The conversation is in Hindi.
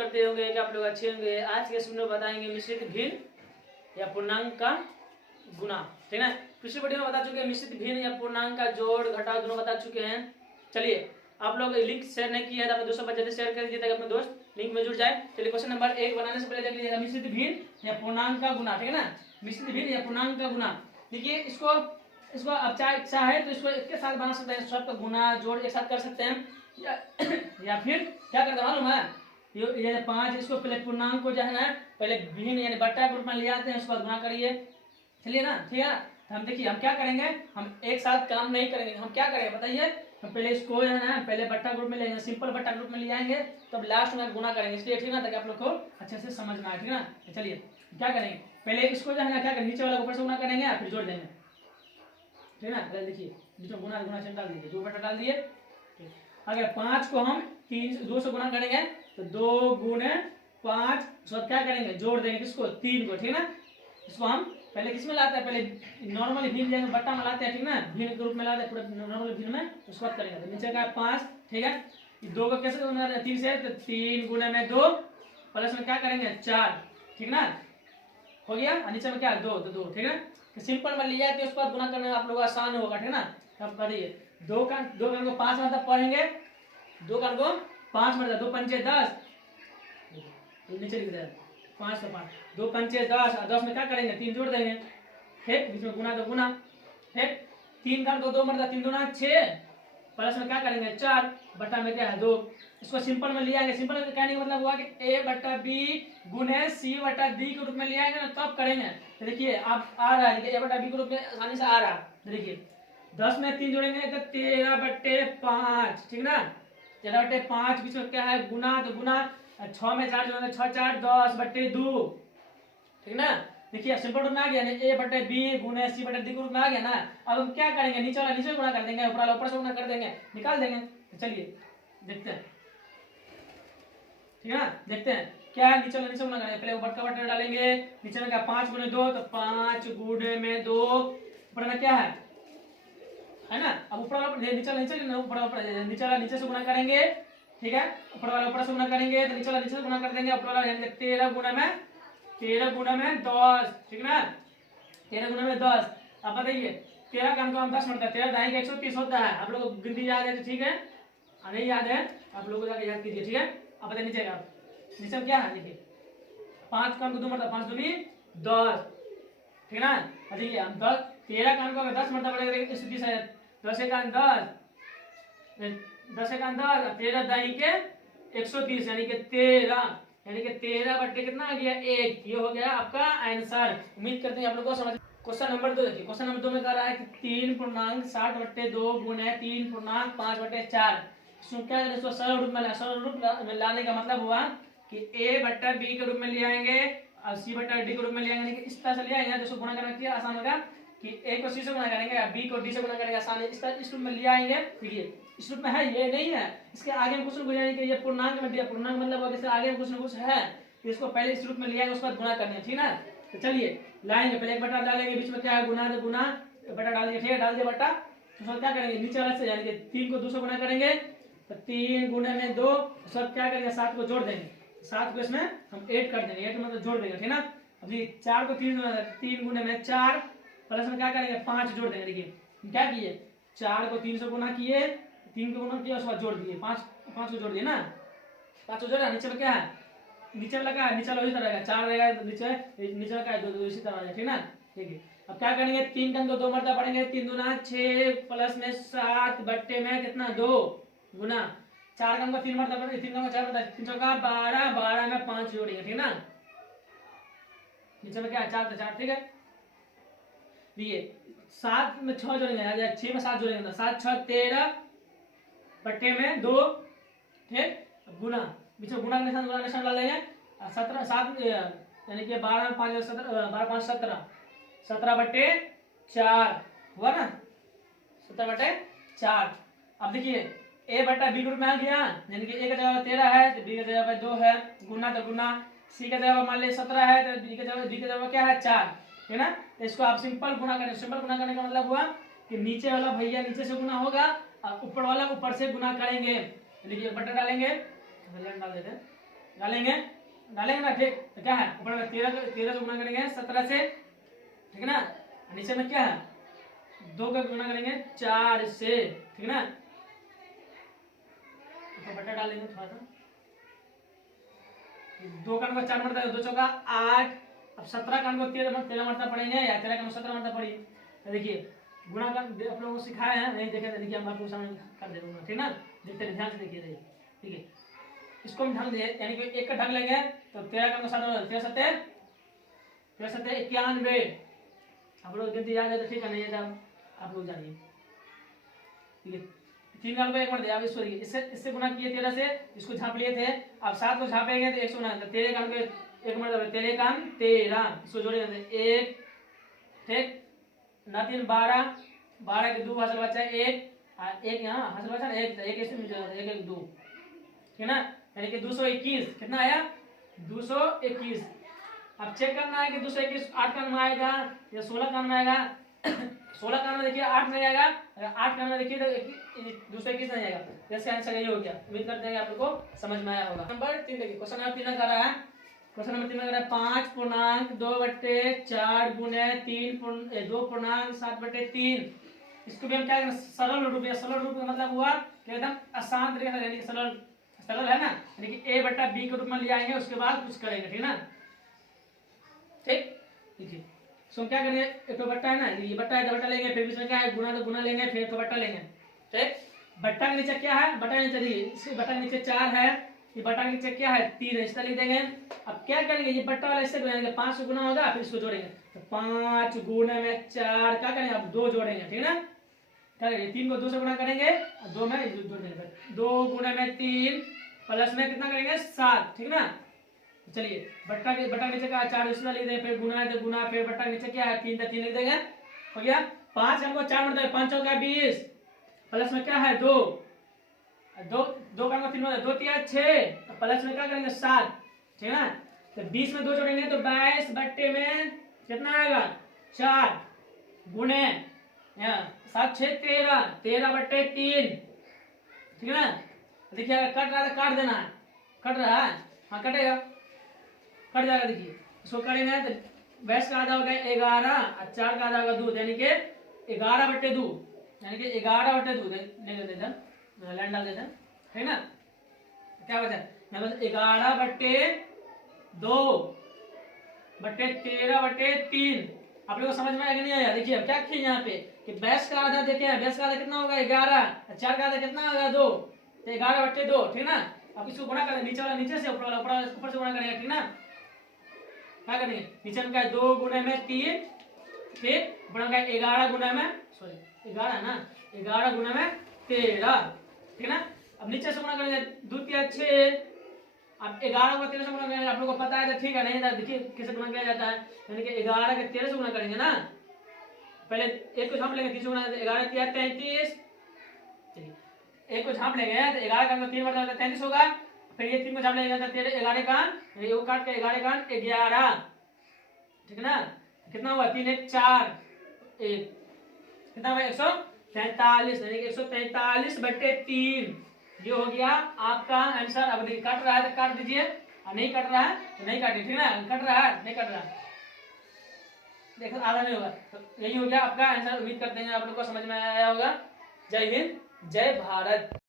करते होंगे कि आप लोग अच्छे होंगे। आज के वीडियो में बताएंगे मिश्रित भिन्न या पूर्णांक का गुणा, ठीक है। पिछले वीडियो में बता चुके हैं मिश्रित भिन्न या पूर्णांक का जोड़ घटाव दोनों बता चुके हैं। चलिए, आप लोग लिंक शेयर नहीं किया है तो अपने दोस्तों पर जल्दी शेयर कर दीजिए ताकि अपने दोस्त लिंक में जुड़ जाए। चलिए, क्वेश्चन नंबर 1 बनाने से पहले देख लीजिएगा मिश्रित भिन्न या पूर्णांक का गुणा, ठीक है ना। मिश्रित भिन्न या पूर्णांक का गुणा, देखिए इसको अब चाहे तो इसको इसके साथ बना सकते हैं, सब का गुणा जोड़ एक साथ कर सकते हैं, या फिर क्या करते मालूम है, ये 5 इसको पहले पूर्णांक को जो है ना पहले भिन्न यानी बट्टा के रूप में ले आते हैं, उसके बाद गुणा करिए। चलिए ना, ठीक है। तो हम देखिए हम क्या करेंगे, हम एक साथ काम नहीं करेंगे। हम क्या करेंगे बताइए, हम पहले इसको है ना पहले बट्टा ग्रुप में ले जाएंगे, सिंपल बट्टा ग्रुप में ले आएंगे, तब लास्ट में गुणा करेंगे, इसलिए ठीक ना, ताकि आप लोग को अच्छे से समझ में आए, ठीक ना। चलिए क्या करेंगे, पहले इसको जो है ना क्या करेंगे, नीचे वाला ऊपर से गुणा करेंगे फिर जोड़ देंगे, ठीक ना। पहले देखिए बीच में गुणा चिन्ह डाल दीजिए, 2 बटा डाल दिए। अगर 5 को हम 2 से गुणा करेंगे तो 2 गुणे 5, उसके बाद क्या करेंगे जोड़ देंगे किसको, 3 को, ठीक ना। इसको हम पहले किस में लाते हैं, पहले नॉर्मली भिन्न जाएंगे बट्टा में लाते हैं, ठीक ना, भिन्न के रूप में लाते हैं पूरा नॉर्मल भिन्न में, उसके बाद करेंगे। तो नीचे का 5, ठीक है। 2 को कैसे गुना 3 से, तो 3 गुणे में 2 प्लस में क्या करेंगे 4, ठीक ना, हो गया। नीचे में क्या 2, तो 2, ठीक है। तो सिंपल में लिया तो उसके बाद गुना करने में आप लोग आसान होगा, ठीक ना। अब करिए 2 का को 5 मतलब पढ़ेंगे, 2 का को 5 मतलब 2 पंचे 10, नीचे लिख दे 5 का 5, 2 पंचे 10, और 10 में क्या करेंगे 3 जोड़ देंगे, ठीक। बीच में गुना तो गुना, ठीक। 3 का 2 मतलब 3 दूना 6, प्लस में क्या करेंगे 4, बटा में क्या है 2। इसको सिंपल में ले आएंगे, सिंपल में कहने का मतलब हुआ कि a बटा b गुने c बटा d के रूप में ले आएंगे ना, तब करेंगे। तो देखिए आप आ रहा है, a बटा b के रूप में आसानी से आ रहा है। देखिए 10 में 3 जोड़ेंगे तो 13 बटे 5, ठीक ना, 13 बटे 5, बीच में क्या है गुना, तो गुना 6 में 4 जोड़ेंगे 6 4 10 बटे 2, ठीक ना। देखिए सिंपल रूप में आ गया, a बटे b गुने c बटे d के रूप में आ गया ना। अब हम क्या करेंगे, नीचे वाला नीचे गुणा कर देंगे, ऊपर वाला ऊपर से गुणा कर देंगे, निकाल देंगे। तो चलिए देखते हैं, ठीक है ना। देखते हैं क्या है, नीचे वाला नीचे गुणा करेंगे, पहले ऊपर का बटा डालेंगे, नीचे में क्या 5 गुने 2, तो 5 गुणे में 2, ऊपर में क्या है ना। अब ऊपर वाला नीचे वाला नीचे से गुणा करेंगे, ठीक है। ऊपर वाला ऊपर से गुणा करेंगे तो नीचे वाला नीचे से गुणा कर देंगे, ऊपर वाला यानी 13 गुणे में 10, ठीक ना, 13 गुणे में 10। अब बताइए 13 का हमको हम 10 मिलता है, 13 दाएं 130 होता है। आप लोग को गिनती याद है तो ठीक है, नहीं याद है आप लोगों को जाके याद कीजिए, ठीक है। अब बताइए नीचे का नीचे क्या है, देखिए 5 का हमको 2 मतलब 5 दूनी 10, ठीक ना। देखिए हम 10 13 का हमको 10 मतलब पड़ेगा 130 है, 10 का 10 13 दाई के 130 यानी कि 13 बटे कितना आ गया 1, ये हो गया आपका आंसर। उम्मीद करते हैं आप लोग को समझ। क्वेश्चन नंबर 2 देखिए, क्वेश्चन नंबर 2 में कह रहा है कि 3 पूर्णांक 60 बटे 2 गुने 3 पूर्णांक 5 बटे 4। इसको क्या करें, इसको सरल रूप में लाने का मतलब हुआ कि a बटा b के रूप में ले आएंगे और c बटा d के रूप में ले आएंगे। इस तरह से ले आएंगे तो इसको गुणा करना क्या आसान होगा कि a को c से गुणा करेंगे या b को d से गुणा करेंगे, आसान है। इस रूप में ले आएंगे, देखिए इस रूप में है, ये नहीं है, इसके आगे में कुछ न कुछ यानी कि ये पूर्णांक में दिया, पूर्णांक मतलब इसके आगे में कुछ न कुछ है, इसको पहले इस रूप में ले आएंगे, उसके बाद गुणा करना है, ठीक ना। तो चलिए लाएंगे, पहले एक बटा डालेंगे, बीच में क्या है गुना, तो गुना बटा डाल दिया, ठीक है, डाल दिया बटा। तो क्या करेंगे नीचे वाले से यानी कि 3 को 2 से गुणा करेंगे तो 3 गुणे में 2, सब क्या करेंगे 7 को जोड़ देंगे, 7 को इसमें हम 8 कर देंगे, 8 मतलब जोड़ देंगे, ठीक ना। अभी 4 को 3 गुणे में 4, प्लस में क्या करेंगे 5 जोड़ देंगे। देखिए क्या किए, 4 को 3 से गुणा किए, 3 को गुणा किया, उसके बाद जोड़ दिए, 5 को जोड़ दिए ना, 5 को जोड़ा। नीचे में क्या है, नीचे वाला क्या है, नीचे वाला इसी तरह रहेगा, 4 रहेगा तो नीचे वाला क्या है 2 इसी तरह रहेगा, ठीक ना। ठीक है, अब क्या करेंगे 3 का 2 मरतबा पढ़ेंगे, 3 दूना 6 प्लस में 7 बट्टे में कितना 2 गुना 4 का 3 मरतबा पढ़ेंगे, 3 का 4 मरतबा 3 चौका 12, 12 में 5 जोड़ेंगे, ठीक ना। नीचे में क्या है 4 तो 4, ठीक है। देखिए 7 में 6 जोड़ेंगे, 6 में 7 जोड़ेंगे, 7 6 13 बट्टे में 2, ठीक, गुना बीच में गुना के निशान डाल देंगे, 17 7 यानी कि 12 में 5 17, 12 5 17, 17 बट्टे 4 हुआ ना, 17 बट्टे 4। अब देखिए a बट्टा b ग्रुप में आ गया, यानी कि a का जगह 13 है तो b का जगह 2 है, गुना तो गुना, c का जगह मान ले 17 है तो b का जगह क्या है 4, है ना। तो इसको आप सिंपल गुना करें, सिंपल गुना करने का मतलब हुआ कि नीचे वाला भैया नीचे से गुना होगा और ऊपर वाला ऊपर से गुना करेंगे। देखिए बट्टा डालेंगे, डाल देते हैं, डालेंगे ना, ठीक। तो क्या है, ऊपर में 13 से गुना करेंगे 17 से, ठीक है ना। नीचे में क्या है, 2 का गुना करेंगे 4 से, ठीक है ना। तो बटा डालेंगे थोड़ा सा, 2 का अंक 4 मरता है, 2 चौका 8। अब 17 का अंक 13 मरता पड़ेंगे, या 13 का अंक 17 मरता पड़ी। तो देखिए गुणा का आप लोगों को सिखाया है, नहीं देखे देखिए हम आपको सामने कर दे दूंगा, ठीक ना। देखते रहिए, ध्यान से देखिए, ठीक है। इसको हम ढंग दे, यानी कि 1 का ढंग लेंगे तो 13 का अंक 7, 13 7 91। आप लोग गिनती याद है तो ठीक है, नहीं है तो आप लोग जानिए, ठीक है। 3 का अंक 1 मर दिया। अब इसको देखिए, इससे गुना किए 13 से, इसको झाँप लिए थे। अब 7 को झाँपेंगे तो 100 ना, तो 13 का अंक 1 मर दिया, 13 का अंक 13, इसको जोड़ेंगे 1, ठीक ना, 3 12, 12 के 2 हासिल बचा 1, 1 यहाँ हासिल बचा 1, 1 इसमें 1 2, ठीक है ना। यानी कि 221 कितना आया, 221। अब चेक करना है कि 221 8 का नंबर आएगा या 16 का नंबर आएगा। 16 का नंबर देखिए 8 नहीं आएगा, अगर 8 का नंबर देखिए तो 221 नहीं आएगा। इसका आंसर यही हो गया। उम्मीद करते हैं आप लोग को समझ में आया होगा। नंबर 3 देखिए, क्वेश्चन नंबर 3 कर रहा है, क्वेश्चन नंबर 3 में 5.2/4 गुने 2.7/3। इसको भी हम क्या करें, सरल रूप या सरल रूप का मतलब हुआ कि एकदम आसान तरीके से, यानी कि सरल है ना, यानी कि a बटा b के रूप में ले आएंगे, उसके बाद कुछ करेंगे, ठीक ना, ठीक। देखिए सो क्या करेंगे, एक तो बट्टा है ना, ये बट्टा है तो बट्टा लेंगे, फिर इसमें क्या है गुना तो गुना लेंगे, फिर तो बट्टा लेंगे, ठीक। बट्टा के नीचे क्या है, बट्टा के नीचे देखिए, इस बट्टा के नीचे 4 है, ये बट्टा के नीचे क्या है 3 है, इसका लिख देंगे। अब क्या करेंगे, ये बट्टा वाला इससे गुना, 5 से गुना होगा, फिर इसको जोड़ेंगे, तो 5 गुना में 4 क्या करेंगे, अब 2 जोड़ेंगे, ठीक ना। क्या करेंगे, 3 को 2 से गुना करेंगे और 2 में जोड़ देंगे, 2 गुना में 3 प्लस में कितना करेंगे 7, ठीक ना। चलिए बट्टा के नीचे का 4 इसका लिख देंगे, फिर गुना है तो गुना, फिर बट्टा के नीचे क्या है 3 था, 3 लिख देंगे, हो गया। 5 हमको 4 मिलता है, 5 चौका 20, प्लस में क्या है 2 का 3 में 2 3 6, प्लस में क्या करेंगे 7, ठीक है ना। तो 20 में 2 जोड़ेंगे तो 22 बट्टे में कितना आएगा 4 गुणे 7 6 13, 13 बट्टे 3, ठीक है ना। देखिए अगर कट रहा है तो काट देना है, कट रहा है, हाँ कटेगा, कट जाएगा। देखिए इसको करेंगे तो 22 का आधा हो गया 11 और 4 का आधा होगा 2, यानी कि 11/2, यानी कि 11/2 ले लेते हैं, लाइन डाल देते हैं, है ना। क्या बचा यहाँ पर 11/2/13/3। आप लोगों को समझ में आया कि नहीं आया। देखिए अब क्या किए यहाँ पे कि 22 का आधा देखिए, 22 का आधा कितना होगा 11, 4 का आधा कितना होगा 2, तो 11/2, ठीक ना। अब इसको गुणा करें, नीचे वाला नीचे से, ऊपर वाला ऊपर से गुणा करेंगे, ठीक ना। क्या करेंगे, नीचे में क्या है 2 गुणे में 3, ठीक, ऊपर में क्या 11 गुणे में, सॉरी 11 है ना, 11 गुणे में 13, ठीक ना। अब नीचे से गुणा करेंगे 2 3 6, अब 11 को 13 से गुणा करेंगे, आप लोगों को पता है तो ठीक है, नहीं था देखिए कैसे गुणा किया जाता है, यानी कि 11 के 13 से गुणा करेंगे ना, पहले एक को झाँप लेंगे, 3 से गुणा 11 3 33, एक को झाँप लेंगे तो 11 का 3 बटा 33 होगा, फिर ये 3 को झाँप लेंगे तो 11 का ये काट के 11 का 11, ठीक है ना। कितना हुआ 3 1 4 1, कितना हुआ 143, यानी कि 143/3, ये हो गया आपका आंसर। अब कट रहा है तो काट दीजिए, और नहीं कट रहा है तो नहीं काटिए, ठीक है ना। कट रहा है नहीं कट रहा, देखो आधा नहीं होगा, तो यही हो गया आपका आंसर। उम्मीद करते हैं आप लोग को समझ में आया होगा। जय हिंद, जय भारत।